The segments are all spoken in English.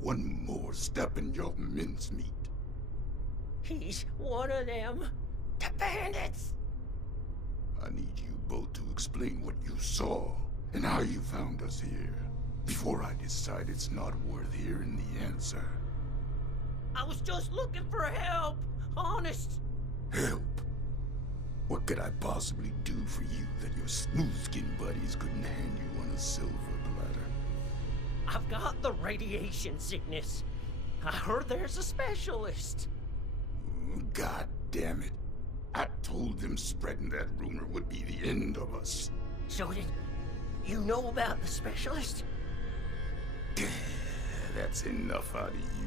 One more step and your mincemeat. He's one of them. The bandits! I need you both to explain what you saw and how you found us here, before I decide it's not worth hearing the answer. I was just looking for help, honest. Help? What could I possibly do for you that your smooth-skinned buddies couldn't hand you on a silver platter? I've got the radiation sickness. I heard there's a specialist. God damn it. I told them spreading that rumor would be the end of us. So did you know about the specialist? That's enough out of you.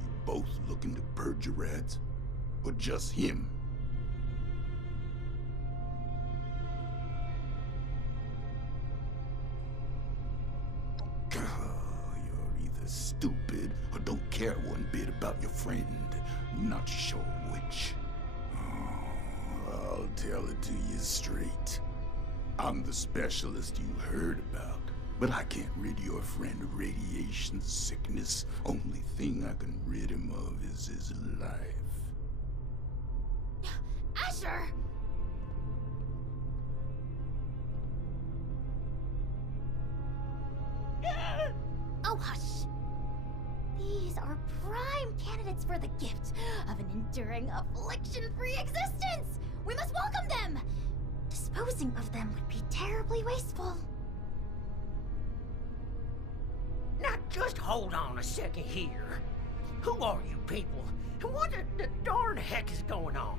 You both looking to purge your rats? Or just him? You're either stupid or don't care one bit about your friend. Not sure which. I'll tell it to you straight. I'm the specialist you heard about, but I can't rid your friend of radiation sickness. Only thing I can rid him of is his life. Asher! Oh, hush. These are prime candidates for the gift of an enduring affliction-free existence! We must welcome them! Disposing of them would be terribly wasteful. Now just hold on a second here. Who are you people? And what the darn heck is going on?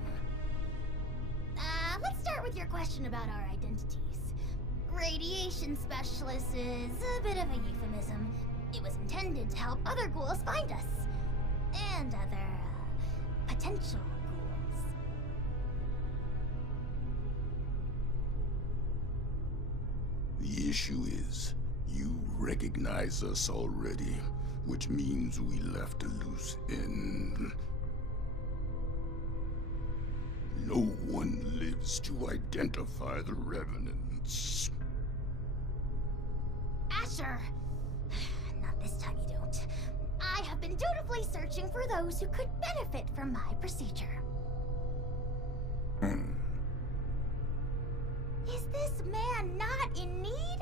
Let's start with your question about our identities. Radiation specialist is a bit of a euphemism. It was intended to help other ghouls find us. And other, potential ghouls. The issue is, you recognize us already, which means we left a loose end. No one lives to identify the revenants. Asher! Not this time you don't. I have been dutifully searching for those who could benefit from my procedure. Is this man not in need?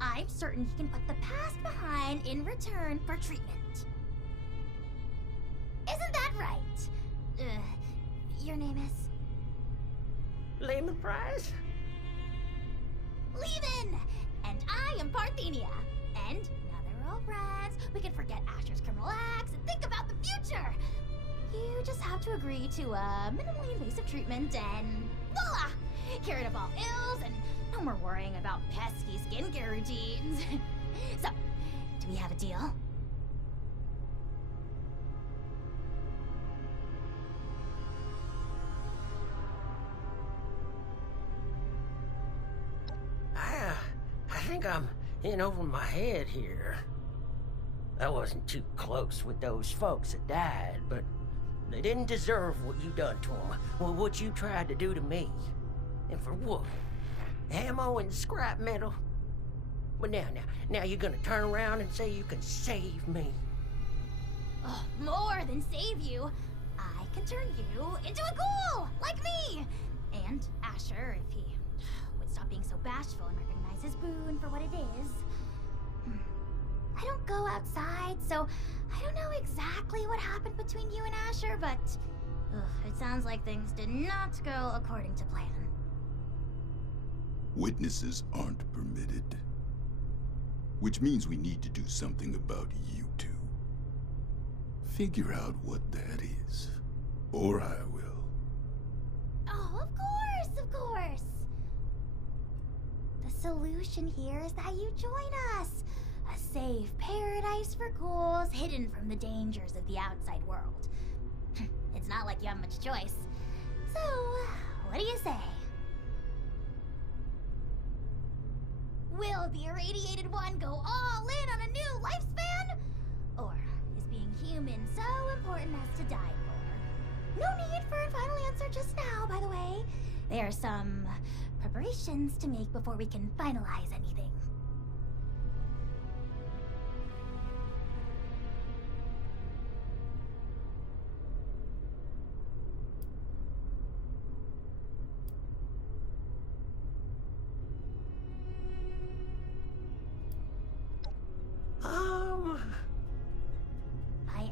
I'm certain he can put the past behind in return for treatment. Isn't that right? Your name is? Lemon Prize? Levin! And I am Parthenia. And now that we're all friends, we can forget Asher's criminal acts and think about the future. You just have to agree to minimally invasive treatment and voila! Cured of all ills and no more worrying about pesky skincare routines. So, do we have a deal? I think I'm in over my head here. I wasn't too close with those folks that died, but they didn't deserve what you done to them, or what you tried to do to me. And for what? Ammo and scrap metal? But now you're gonna turn around and say you can save me. Oh, more than save you. I can turn you into a ghoul, like me! And Asher, if he would stop being so bashful and recognize his boon for what it is. I don't go outside, so I don't know exactly what happened between you and Asher, but it sounds like things did not go according to plan. Witnesses aren't permitted. Which means we need to do something about you two. Figure out what that is. Or I will. Oh, of course, of course. The solution here is that you join us. A safe paradise for ghouls hidden from the dangers of the outside world. It's not like you have much choice. So, what do you say? Will the irradiated one go all in on a new lifespan? Or is being human so important as to die for? No need for a final answer just now, by the way. There are some preparations to make before we can finalize anything.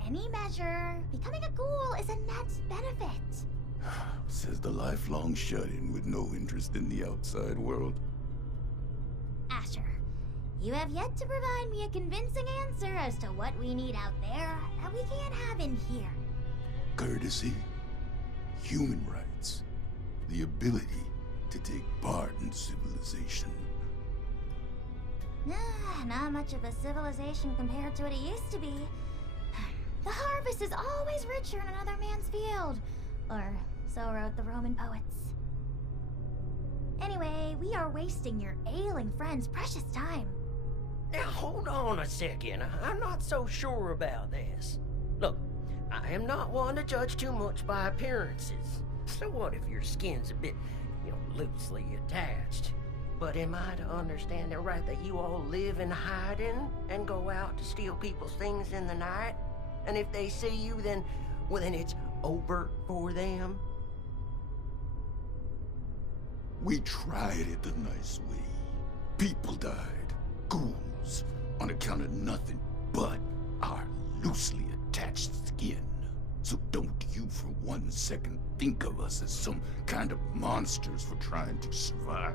any measure, becoming a ghoul is a net benefit. Says the lifelong shut-in with no interest in the outside world. Asher, you have yet to provide me a convincing answer as to what we need out there that we can't have in here. Courtesy, human rights, the ability to take part in civilization. Not much of a civilization compared to what it used to be. The harvest is always richer in another man's field. Or so wrote the Roman poets. Anyway, we are wasting your ailing friend's precious time. Now, hold on a second. I'm not so sure about this. Look, I am not one to judge too much by appearances. So what if your skin's a bit, loosely attached? But am I to understand it right that you all live in hiding and go out to steal people's things in the night? And if they see you, then it's over for them? We tried it the nice way. People died, ghouls, on account of nothing but our loosely attached skin. So don't you for 1 second think of us as some kind of monsters for trying to survive.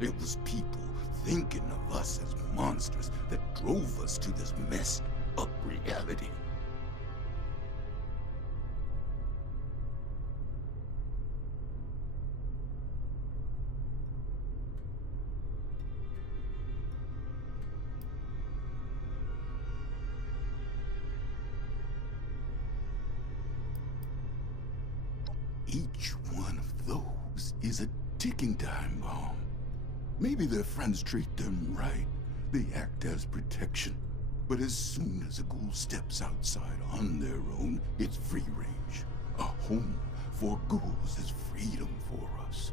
It was people thinking of us as monsters that drove us to this messed up reality. Each one of those is a ticking time bomb. Maybe their friends treat them right. They act as protection. But as soon as a ghoul steps outside on their own, it's free range. A home for ghouls is freedom for us.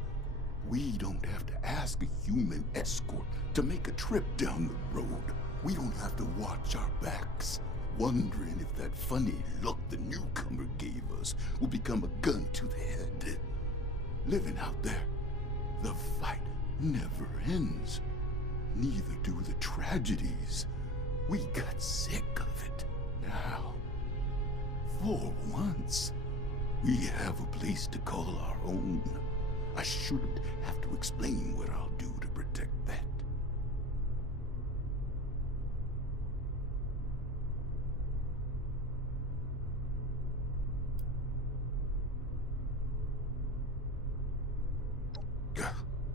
We don't have to ask a human escort to make a trip down the road. We don't have to watch our backs, wondering if that funny look the newcomer gave us will become a gun to the head. Living out there, the fight never ends. Neither do the tragedies. We got sick of it. Now, for once, we have a place to call our own. I shouldn't have to explain what I'll do to protect that.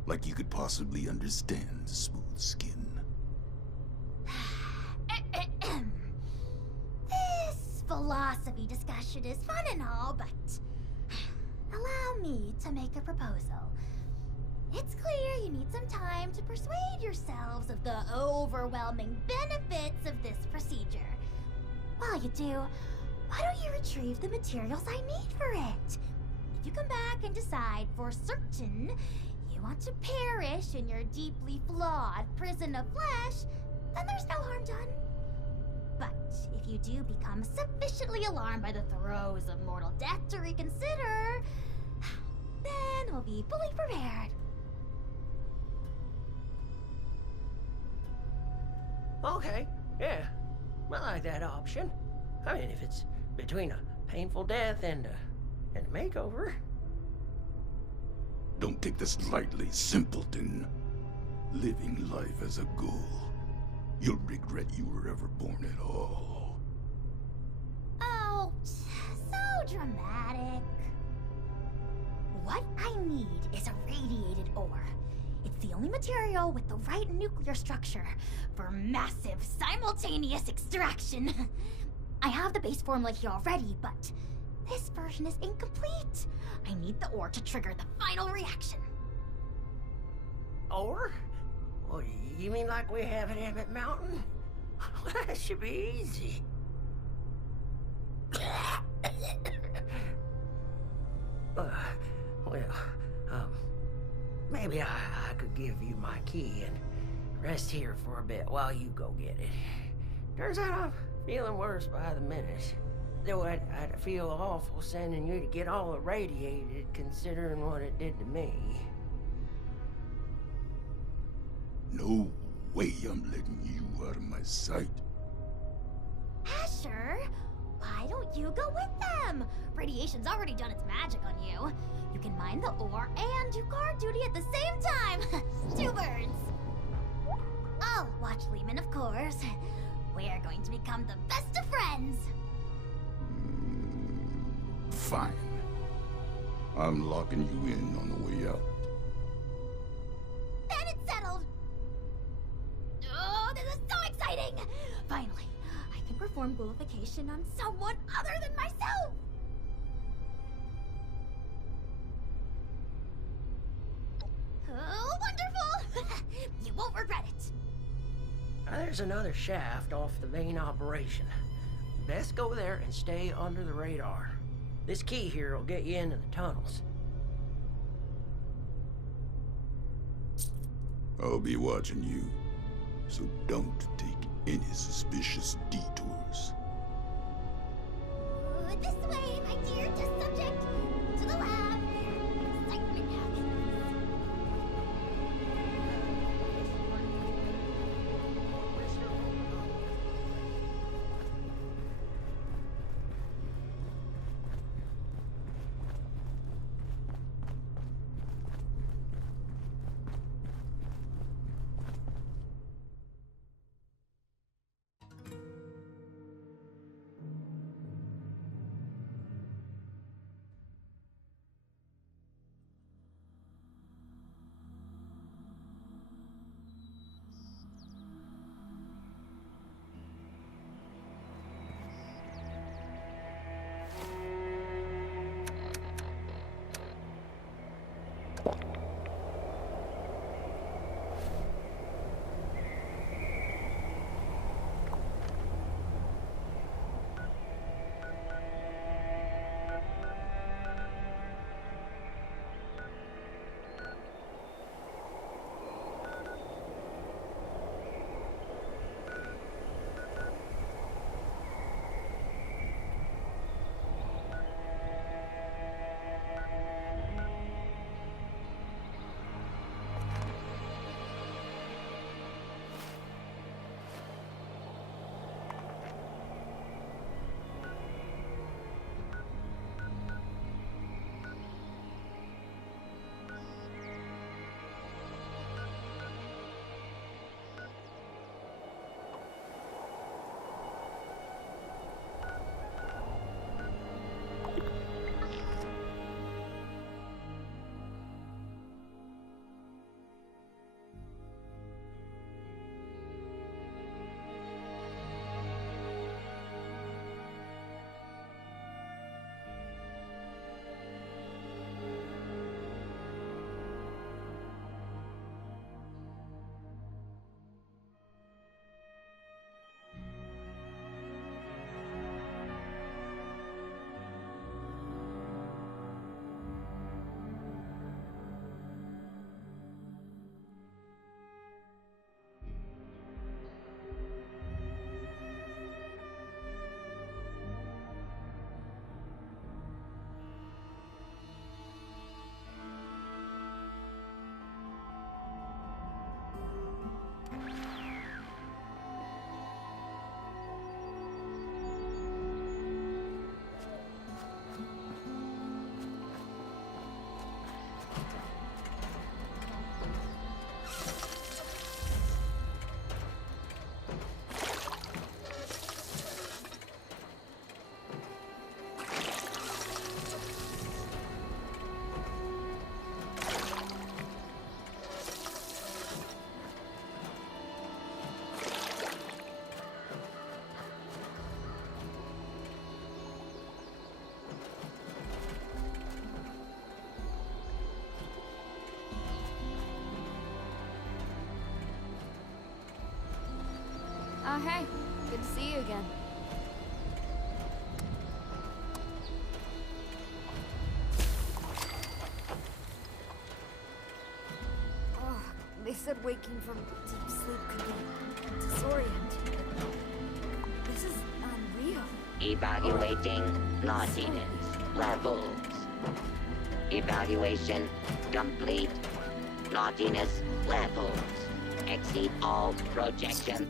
Like you could possibly understand smooth skin. This philosophy discussion is fun and all, but allow me to make a proposal. It's clear you need some time to persuade yourselves of the overwhelming benefits of this procedure. While you do, why don't you retrieve the materials I need for it? If you come back and decide for certain you want to perish in your deeply flawed prison of flesh, then there's no harm done. But if you do become sufficiently alarmed by the throes of mortal death to reconsider, then we'll be fully prepared. Okay, yeah. I like that option. I mean, if it's between a painful death and a makeover. Don't take this lightly, simpleton. Living life as a ghoul, you'll regret you were ever born at all. Oh, so dramatic. What I need is a radiated ore. It's the only material with the right nuclear structure for massive simultaneous extraction. I have the base formula here already, but this version is incomplete. I need the ore to trigger the final reaction. Or? Well, you mean like we have at Emmett Mountain? That should be easy. Maybe I could give you my key and rest here for a bit while you go get it. Turns out I'm feeling worse by the minute. Though I'd feel awful sending you to get all irradiated, considering what it did to me. No way I'm letting you out of my sight. Asher, Why don't you go with them? Radiation's already done its magic on you. You can mine the ore and do guard duty at the same time. 2 birds. I'll watch Lehman, of course. We're going to become the best of friends. Fine. I'm locking you in on the way out. Then it's settled. Oh, this is so exciting! Finally, I can perform ghoulification on someone other than myself. Oh, wonderful! You won't regret it. There's another shaft off the main operation. Best go there and stay under the radar. This key here will get you into the tunnels. I'll be watching you, so don't take any suspicious detours. This way, my dear test subject. To the lab. Excitement happens. Hey, good to see you again. Oh, they said waking from deep sleep could be disorienting. This is unreal. Evaluating naughtiness levels. Evaluation complete. Naughtiness levels exceed all projections.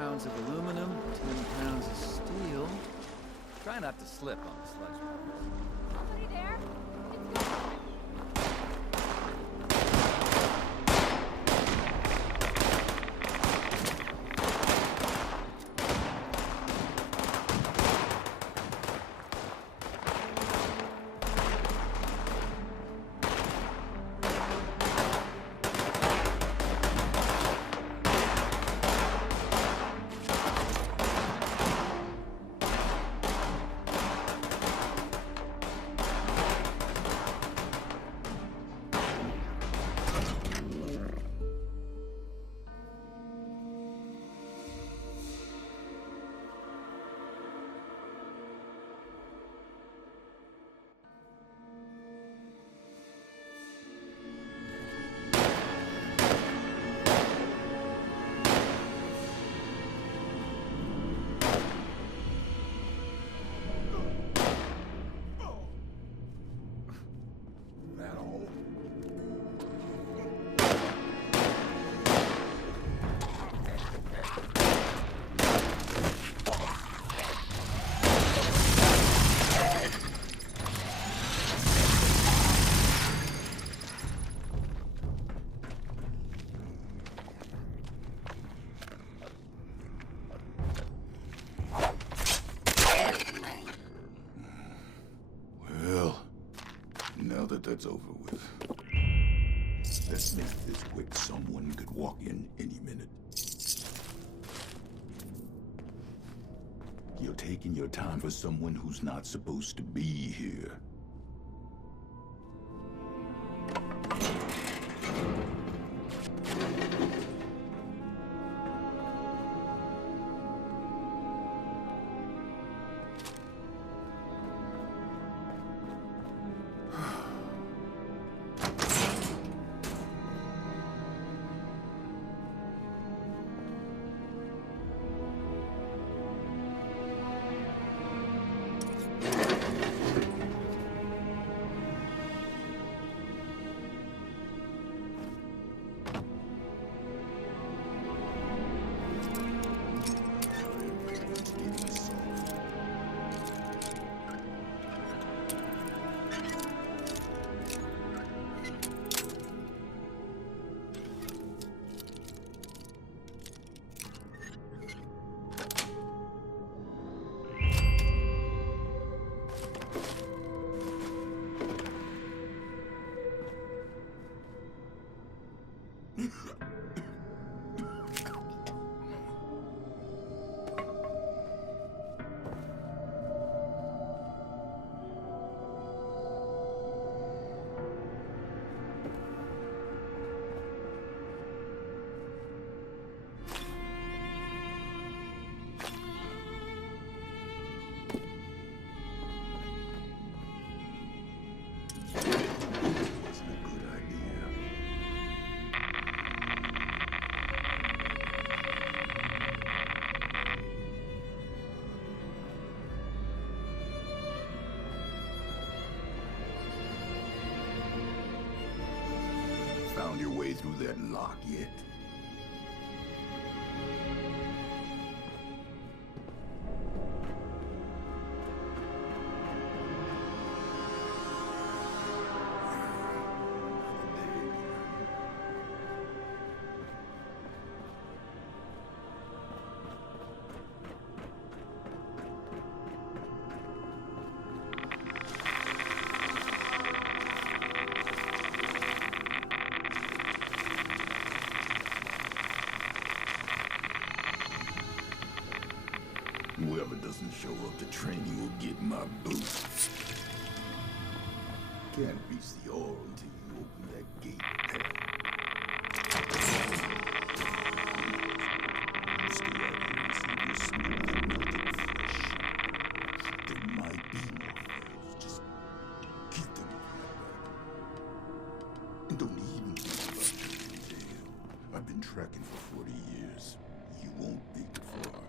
pounds of aluminum, 10 pounds of steel. Try not to slip on the sledge. Somebody there? It's going. That all? Well, now that that's over with, let's make this quick. Someone could walk in any minute. You're taking your time for someone who's not supposed to be here. Found your way through that lock yet? Whoever doesn't show up to training will get my boot. Can't reach the ore until you open that gate. Stay out here and see your smooth and melted flesh. There might be more fails. Just keep them in my back. And don't even think about going to jail. I've been tracking for 40 years. You won't think far.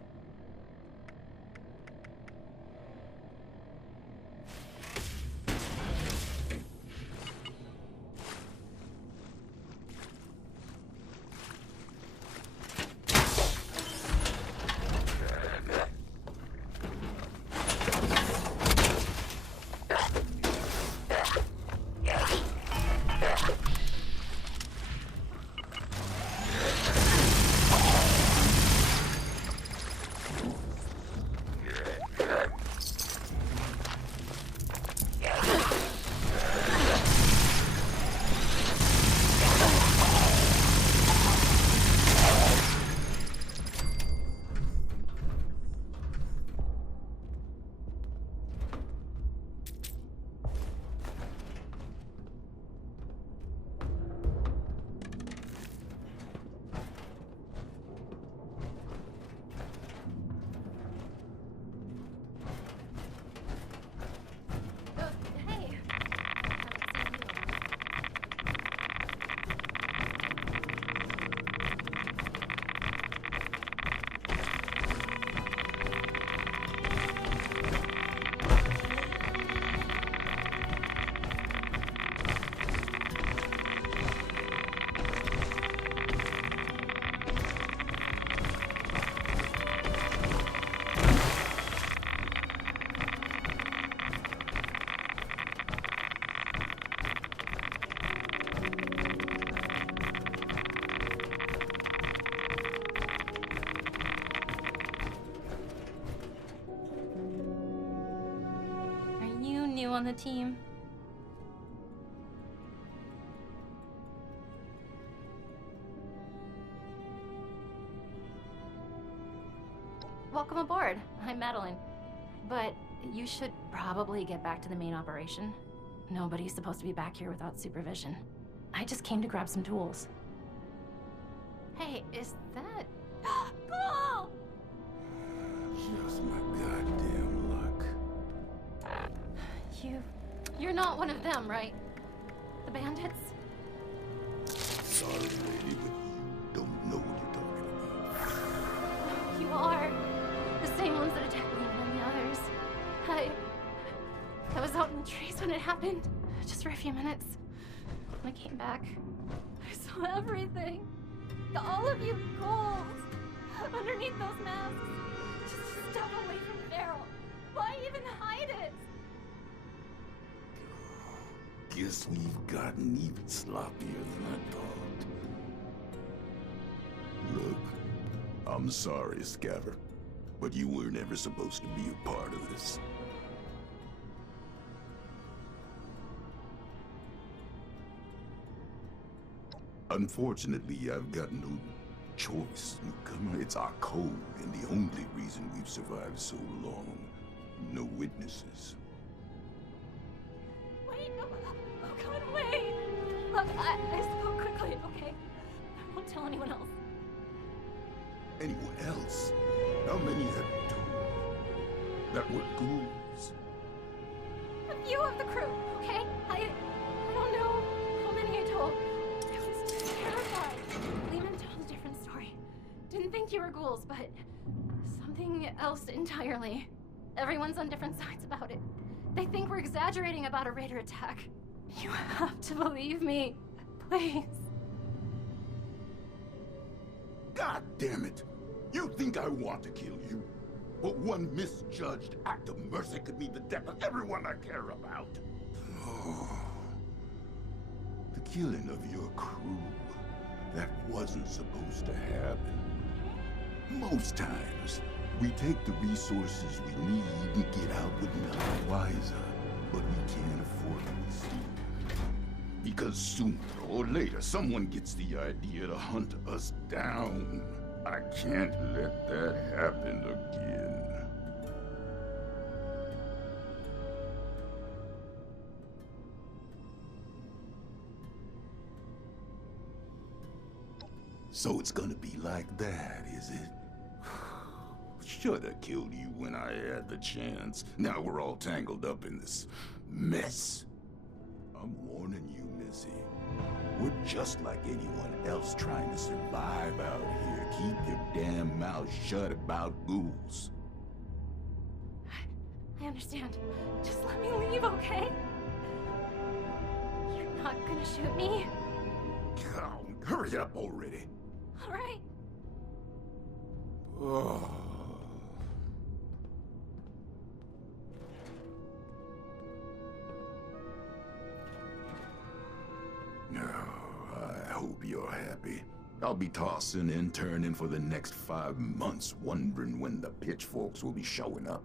on the team. Welcome aboard. I'm Madeline. But you should probably get back to the main operation. Nobody's supposed to be back here without supervision. I just came to grab some tools. Hey, is that... Ghoul! Just my goddamn luck. You're not one of them, right? The bandits? Sorry, lady, but you don't know what you're talking about. You are. The same ones that attacked me and the others. I was out in the trees when it happened. Just for a few minutes. When I came back, I saw everything. All of you ghouls. Underneath those masks. Just a step away from Feral. Why even hide it? Guess we've gotten even sloppier than I thought. Look, I'm sorry, Scaver, but you were never supposed to be a part of this. Unfortunately, I've got no choice, newcomer. It's our code, and the only reason we've survived so long. No witnesses. Wait, oh God, wait! Look, I spoke quickly, okay? I won't tell anyone else. Anyone else? How many have you told? That were ghouls? A few of the crew, okay? I don't know how many I told. I was terrified. Lehman told a different story. Didn't think you were ghouls, but something else entirely. Everyone's on different sides about it. They think we're exaggerating about a raider attack. You have to believe me. Please. God damn it! You think I want to kill you? But one misjudged act of mercy could mean the death of everyone I care about. Oh. The killing of your crew. That wasn't supposed to happen. Most times, we take the resources we need and get out with nothing wiser. But we can't afford to receive. Because sooner or later, someone gets the idea to hunt us down. I can't let that happen again. So it's gonna be like that, is it? Should've killed you when I had the chance. Now we're all tangled up in this mess. I'm warning you, Missy. We're just like anyone else trying to survive out here. Keep your damn mouth shut about ghouls. I understand. Just let me leave, okay? You're not gonna shoot me? Oh, hurry up already. All right. Oh. I hope you're happy. I'll be tossing and turning for the next 5 months, wondering when the pitchforks will be showing up.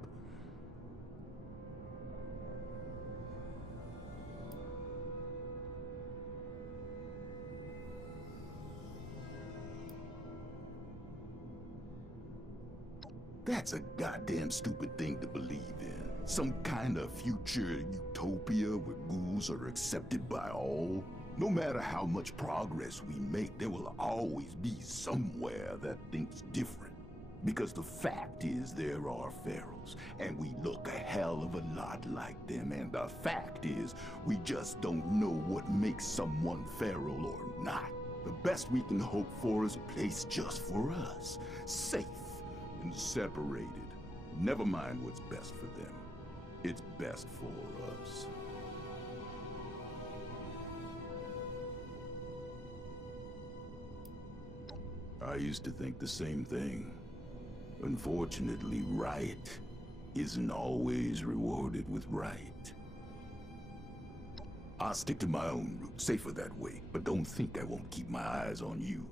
That's a goddamn stupid thing to believe in. Some kind of future utopia where ghouls are accepted by all. No matter how much progress we make, there will always be somewhere that thinks different. Because the fact is there are ferals, and we look a hell of a lot like them, and the fact is we just don't know what makes someone feral or not. The best we can hope for is a place just for us, safe and separated. Never mind what's best for them. It's best for us. I used to think the same thing. Unfortunately, right isn't always rewarded with right. I'll stick to my own route, safer that way, but don't think I won't keep my eyes on you.